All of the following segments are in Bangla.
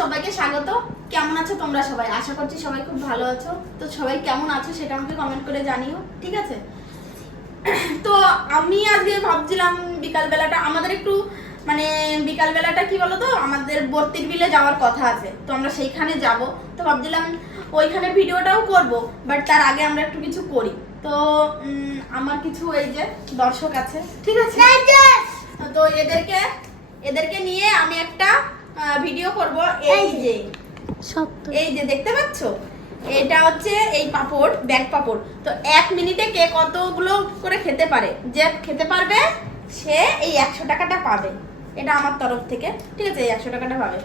সবাইকে স্বাগত। কেমন আছো তোমরা সবাই? আশা করছি সবাই খুব ভালো আছো। তো সবাই কেমন আছো সেটা আমাকে কমেন্ট করে জানিও, ঠিক আছে? তো আমি আজকে ভাবছিলাম বিকালবেলাটা আমাদের একটু মানে বিকালবেলাটা কি বলতো, আমাদের বর্তির বিলে যাওয়ার কথা আছে, তো আমরা সেইখানে যাব। তো ভাবছিলাম ওইখানে ভিডিওটাও করব, বাট তার আগে আমরা একটু কিছু করি। তো আমার কিছু এই যে দর্শক আছে, ঠিক আছে? তো এদেরকে নিয়ে আমি একটা ভিডিও করব। এই যে দেখতে পাচ্ছ, এটা হচ্ছে এই পাপড়, ব্যাগ পাপড়। তো 1 মিনিটে কে কতগুলো করে খেতে পারে, যে খেতে পারবে সে এই 100 টাকাটা পাবে। এটা আমার তরফ থেকে, ঠিক আছে? এই 100 টাকাটা পাবে।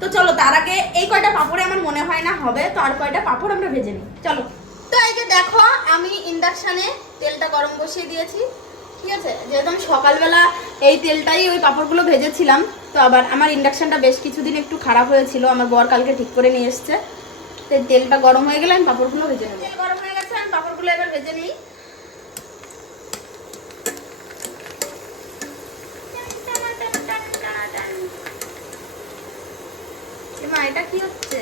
তো চলো, তার আগে এই কয়টা পাপড়ে আমার মনে হয় না হবে, তো আর কয়টা পাপড় আমরা ভেজে নিই, চলো। তো এই যে দেখো, আমি ইন্ডাকশানে তেলটা গরম বসিয়ে দিয়েছি, ঠিক আছে? যেহেতু আমি সকালবেলা এই তেলটাই ওই পাপড়গুলো ভেজেছিলাম, তো আবার আমার ইন্ডাকশানটা বেশ কিছুদিন একটু খারাপ হয়েছিল, আমার বর কালকে ঠিক করে নিয়ে এসছে। তো তেলটা গরম হয়ে গেলে আমি পাপড়গুলো ভেজে নেব। তেল গরম হয়ে গেছে, আমি পাপড়গুলো এবার ভেজে নিই। মা, এটা কি হচ্ছে?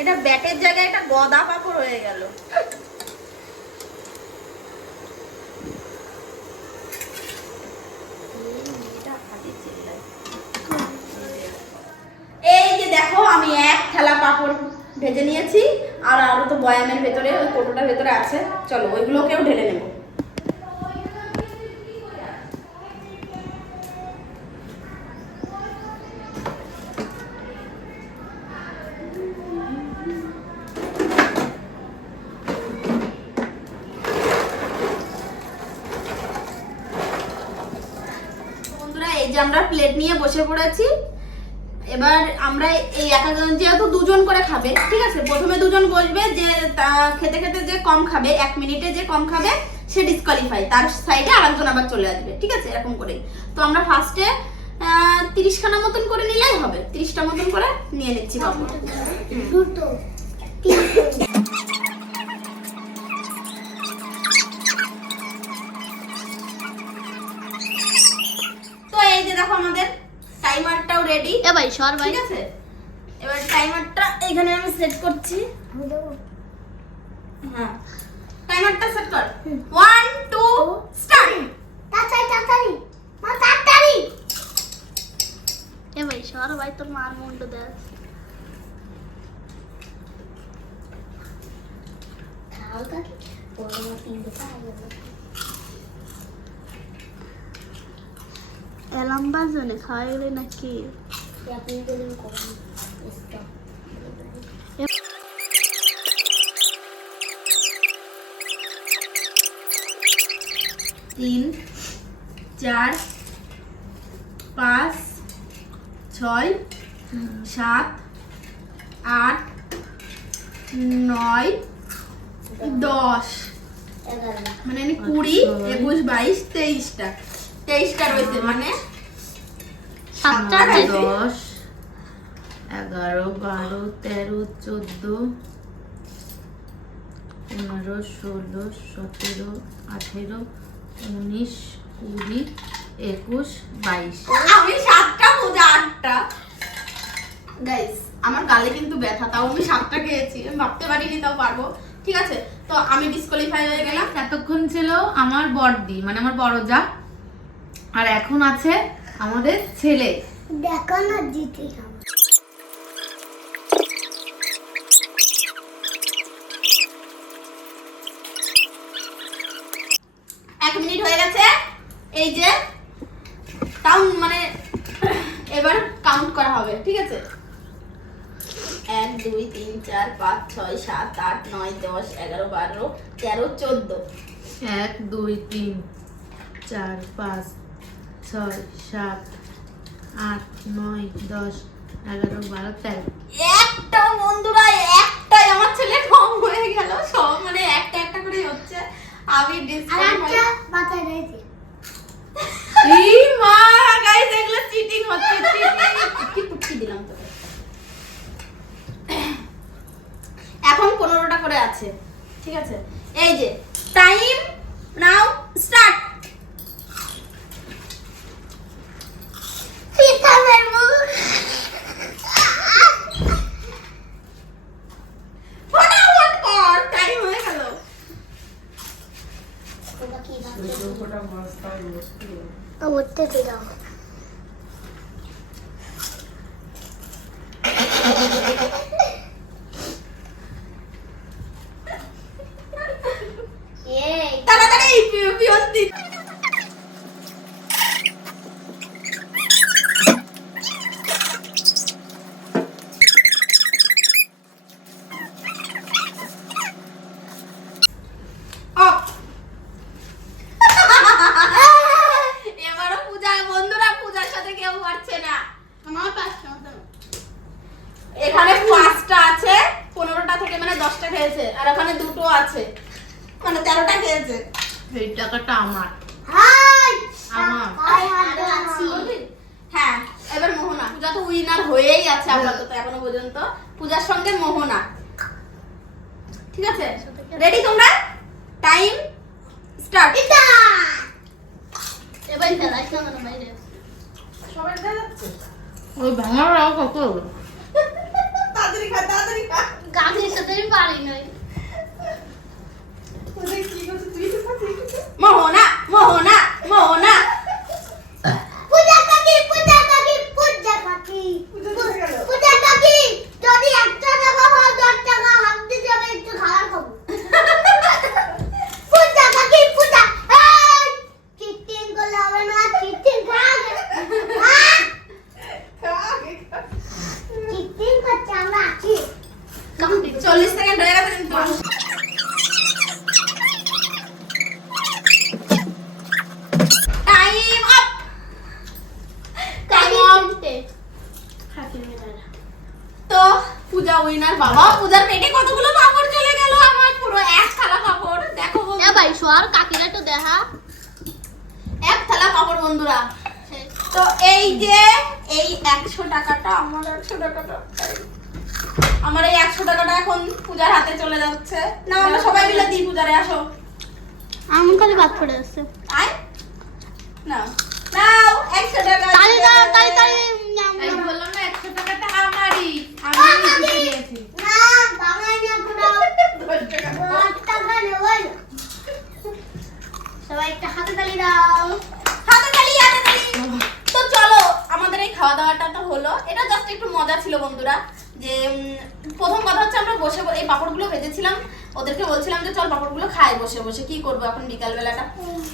এটা ব্যাটের জায়গায় এটা গদা পাপড় হয়ে গেল। এই যে দেখো, আমি 1 থালা পাপড় ভেজে নিয়েছি, আর আরো তো বয়ামের ভেতরে ওই কোটোটার ভেতরে আছে, চলো ওইগুলোকেও ঢেলে নেব। বন্ধুরা, এই যে আমরা প্লেট নিয়ে বসে পড়েছি। এবার আমরা এই যেহেতু 2 জন করে খাবে, ঠিক আছে? প্রথমে 2 জন বসবে, যে খেতে খেতে যে কম খাবে, 1 মিনিটে যে কম খাবে সে ডিসকোয়ালিফাই, তার সাইডে আরেকজন আবার চলে আসবে, ঠিক আছে? এরকম করে। তো আমরা ফার্স্টে 30 খানা মতন করে নিলেই হবে, 30টা মতন করে নিয়ে নিচ্ছি পাপড়। তো এই যে দেখো, আমাদের টাইমারটাও রেডি। ভাই সর ভাই, ঠিক আছে? এবার টাইমারটা এখানে আমি সেট করছি। হ্যাঁ, টাইমারটা সেট কর। 1 2 স্টার্ট। তাড়াতাড়ি মা, তাড়াতাড়ি। ভাই সর ভাই, তোর মার মুন্ডু দেখ। এলাম বাজনে খাওয়া গেলে নাকি? 3 4 5 6 7 8 9 10, মানে 20 21 22 23টা 23টা রয়েছে, মানে 7টা 10 11 12 13 14 15 16 17 18 19 20 21 22। আমি 7টা বোঝা 8টা। গাইস, আমার গালে কিন্তু ব্যথা, তাও আমি 7টা খেয়েছি, আমি ভাবতে পারিনি তাও পারবো, ঠিক আছে? তো আমি ডিসকোয়ালিফাই হয়ে গেলাম। এতক্ষণ ছিল আমার বড়দি, মানে আমার বড় যা, আর এখন আছে আমাদের ছেলে। দেখো না জিতে 1 মিনিট হয়ে গেছে। এই যে তাও মানে এবার কাউন্ট করা হবে, ঠিক আছে? 1 2 3 4 5 6 7 8 9 10 11 12 13 14। 1 2 3 4 5 6 7 8 9 10 11 12 13। একটা বন্ধুরা, একটাই আমার ছেলে কম হয়ে গেল, সব মানে একটা একটা করে হচ্ছে। আমি ডিসকোয়ালিফাই। মাথায় রয়েছে। এই মা, গাইস এগুলো চিটিং হচ্ছে, কি টুকি দিলাম তোকে। এখন 15টা করে আছে, ঠিক আছে? এই যে টাইম নাও স্টার্ট। উঠতে দাও। তাড়াতাড়ি পিয়ন দি। এবারও পূজা বন্ধুরা, পূজার সাথে কেউ পারছে না। এখানে 5টা আছে, 15টা থেকে মানে 10টা খেয়েছে, আর ওখানে 2টো আছে, মানে 13টা খেয়েছে। এই টাকাটা আমার। আমার। হ্যাঁ, এবার মোহনা। পূজা তো উইনার হয়েই আছে আপাতত এখনো পর্যন্ত। পূজার সঙ্গে মোহনা। ঠিক আছে, রেডি তোমরা? Time start. এবার খেলাই না বাইরে। সবাই যাচ্ছে। ওই ভাঙার আও কত? তাড়াতাড়ি খা, তাড়াতাড়ি খা। গাছের সাথে পারি নাই। মোহনা, মোহনা, মোহনা। পূজা কাকি, পূজা কাকি, পূজা কাকি, পূজা কাকি, যদি 1 টাকা হয় 10 টাকা হাত দিয়ে যাবে, একটু খাবার খাবো। পূজা কাকি, পূজা, এই চিটিং করলে হবে না, চিটিং চিটিং করছে আমরা আছি। 40 সেকেন্ড হয়ে গেছে কিন্তু। Time up. Time up. তো পূজা উইনার। বাবা, পূজার পেটে কতগুলো পাপড় চলে গেল। আমার পুরো 1 থালা পাপড়। দেখো বন্ধুরা, ভাই সোয়ার কাকিরা তো দেখা 1 থালা পাপড় বন্ধুরা। তো এই যে এই 100 টাকাটা, আমার 100 টাকাটা, আমার এই 100 টাকাটা এখন পূজার হাতে চলে যাচ্ছে। না, আমরা সবাই মিলে দিই পূজারে। আসো, আমার কাছে বাদ পড়ে আছে। আয় নাও, নাও 100 টাকা। তাই তাই তাই এই বললাম না 100 টাকাটা আমারই। আমি জিতে নিয়েছি। না বাবাই না পুরাও 10 টাকা। 10 টাকা নেবই না। সবাই একটা হাতে তালি দাও। হাতে তালি, হাতে তালি। তো চলো, আমাদের এই খাওয়া দাওয়াটা তো হলো। এটা জাস্ট একটু মজা ছিল বন্ধুরা। যে প্রথম কথা হচ্ছে আমরা বসে এই পাপড়গুলো ভেজেছিলাম, ওদেরকে বলছিলাম যে চল পাপড়গুলো খাই বসে বসে, কি করবো এখন বিকাল বেলাটা।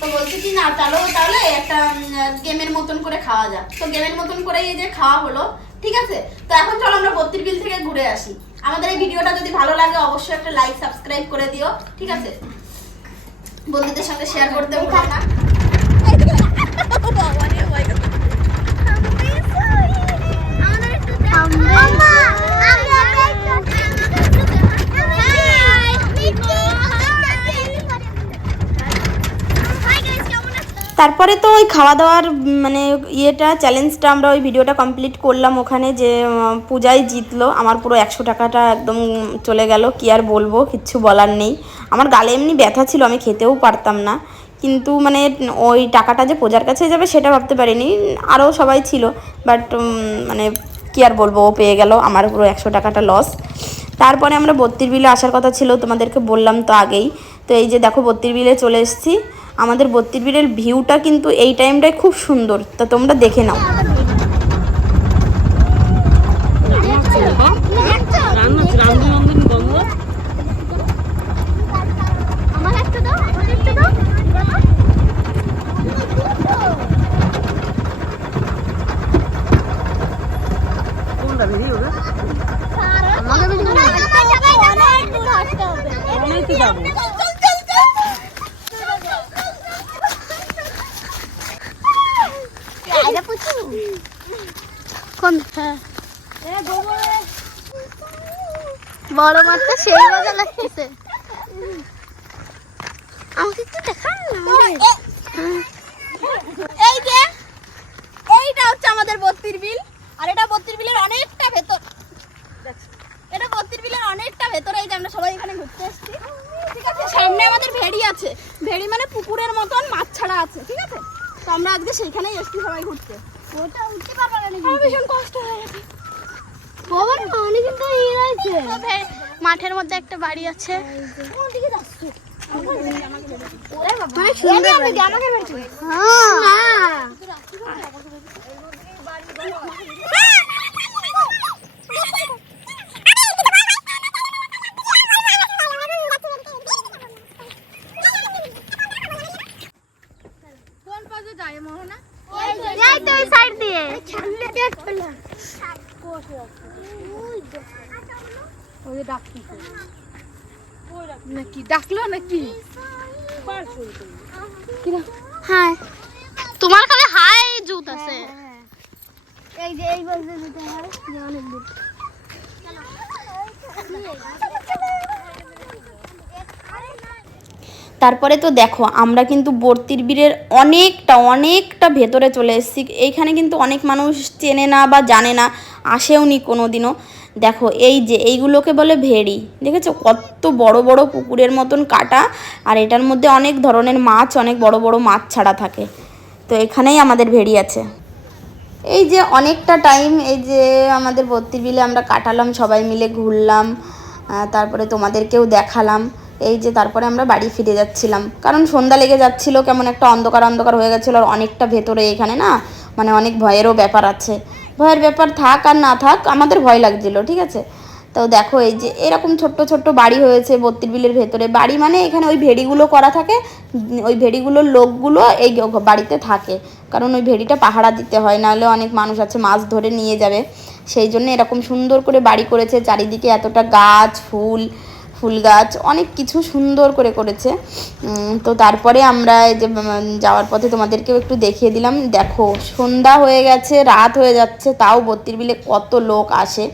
তো বলছে কি না চলো তাহলে একটা গেমের মতন করে খাওয়া যাক। তো গেমের মতন করে এই যে খাওয়া হলো, ঠিক আছে। তো এখন চলো আমরা 32 বিল থেকে ঘুরে আসি। আমাদের এই ভিডিওটা যদি ভালো লাগে অবশ্যই একটা লাইক সাবস্ক্রাইব করে দিও, ঠিক আছে। বন্ধুদের সঙ্গে শেয়ার করতে ভুলো না। তারপরে তো ওই খাওয়া দাওয়ার মানে ইয়েটা চ্যালেঞ্জটা আমরা ওই ভিডিওটা কমপ্লিট করলাম ওখানে, যে পূজাই জিতলো। আমার পুরো 100 টাকাটা একদম চলে গেল, কি আর বলবো, কিচ্ছু বলার নেই। আমার গালে এমনি ব্যথা ছিল, আমি খেতেও পারতাম না, কিন্তু মানে ওই টাকাটা যে পূজার কাছে যাবে সেটা ভাবতে পারিনি। আরও সবাই ছিল, বাট মানে কি আর বলবো, ও পেয়ে গেল, আমার পুরো 100 টাকাটা লস। তারপরে আমরা 32 বিলে আসার কথা ছিল, তোমাদেরকে বললাম তো আগেই। তো এই যে দেখো 32 বিলে চলে এসেছি। আমাদের 32 বিলের ভিউটা কিন্তু এই টাইমটায় খুব সুন্দর, তা তোমরা দেখে নাও। বড় মাছটা সেই মজা লাগতেছে। আমাকে একটু দেখান না। এই যে এইটা হচ্ছে আমাদের 32 বিল, আর এটা 32 বিলের অনেকটা ভেতর। এটা 32 বিলের অনেকটা ভেতরে। এই যে আমরা সবাই এখানে ঘুরতে এসেছি, ঠিক আছে। সামনে আমাদের ভেড়ি আছে, ভেড়ি মানে পুকুরের মতন মাছ ছাড়া আছে, ঠিক আছে। তো আমরা আজকে সেইখানেই এসেছি সবাই ঘুরতে। ওটা উঠতে পারবে না, আমার ভীষণ কষ্ট হয়ে গেছে। বাবার পানি কিন্তু এই রয়েছে। মাঠের মধ্যে একটা বাড়ি আছে। ওদিকে যাচ্ছে। কোন পাশে যায় মোহনা? এই তো এই সাইড দিয়ে ওই ডাকছি নাকি ডাকলো নাকি? হ্যাঁ তোমার খালি হাই জুত আছে এই যে এই বলতে দিতে হয় যে অনেক দূর তারপরে তো দেখো আমরা কিন্তু বর্তির বীরের অনেকটা ভেতরে চলে এসেছি। এইখানে কিন্তু অনেক মানুষ চেনে না বা জানে না, আসেও নি কোনো দিনও। দেখো এই যে এইগুলোকে বলে ভেড়ি, দেখেছো কত বড় বড় পুকুরের মতন কাটা, আর এটার মধ্যে অনেক ধরনের মাছ, অনেক বড় বড় মাছ ছাড়া থাকে। তো এখানেই আমাদের ভেড়ি আছে। এই যে অনেকটা টাইম এই যে আমাদের বর্তির বিলে আমরা কাটালাম, সবাই মিলে ঘুরলাম, তারপরে তোমাদেরকেও দেখালাম। এই যে তারপরে আমরা বাড়ি ফিরে যাচ্ছিলাম, কারণ সন্ধ্যা লেগে যাচ্ছিল, কেমন একটা অন্ধকার হয়ে গেছিলো। আর অনেকটা ভেতরে এখানে না, মানে অনেক ভয়েরও ব্যাপার আছে। ভয়ের ব্যাপার থাক আর না থাক, আমাদের ভয় লাগছিলো, ঠিক আছে। তো দেখো এই যে এরকম ছোট্ট বাড়ি হয়েছে বর্তির বিলের ভেতরে। বাড়ি মানে এখানে ওই ভেড়িগুলো করা থাকে, ওই ভেড়িগুলোর লোকগুলো এই বাড়িতে থাকে, কারণ ওই ভেড়িটা পাহারা দিতে হয়, নাহলে অনেক মানুষ আছে মাছ ধরে নিয়ে যাবে। সেই জন্য এরকম সুন্দর করে বাড়ি করেছে, চারিদিকে এতটা গাছ, ফুল গাছ, অনেক কিছু সুন্দর করে করেছে। তো তারপরে আমরা এই যে যাওয়ার পথে তোমাদেরকেও একটু দেখিয়ে দিলাম। দেখো সন্ধ্যা হয়ে গেছে, রাত হয়ে যাচ্ছে, তাও বর্তির বিলে কত লোক আসে।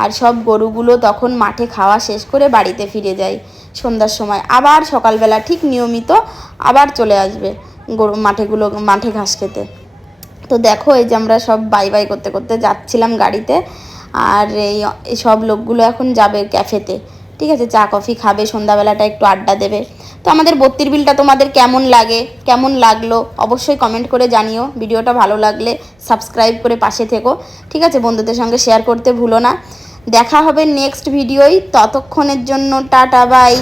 আর সব গরুগুলো তখন মাঠে খাওয়া শেষ করে বাড়িতে ফিরে যায় সন্ধ্যার সময়। আবার সকালবেলা ঠিক নিয়মিত আবার চলে আসবে গরু মাঠে ঘাস খেতে। তো দেখো এই যে আমরা সব বাই করতে যাচ্ছিলাম গাড়িতে। আর এই সব লোকগুলো এখন যাবে ক্যাফেতে, ঠিক আছে, চা কফি খাবে, সন্ধ্যাবেলাটা একটু আড্ডা দেবে। তো আমাদের বর্তির বিলটা তোমাদের কেমন লাগলো অবশ্যই কমেন্ট করে জানিও। ভিডিওটা ভালো লাগলে সাবস্ক্রাইব করে পাশে থেকো, ঠিক আছে। বন্ধুদের সঙ্গে শেয়ার করতে ভুলো না। দেখা হবে নেক্সট ভিডিওয়, ততক্ষণের জন্য টাটা বাই।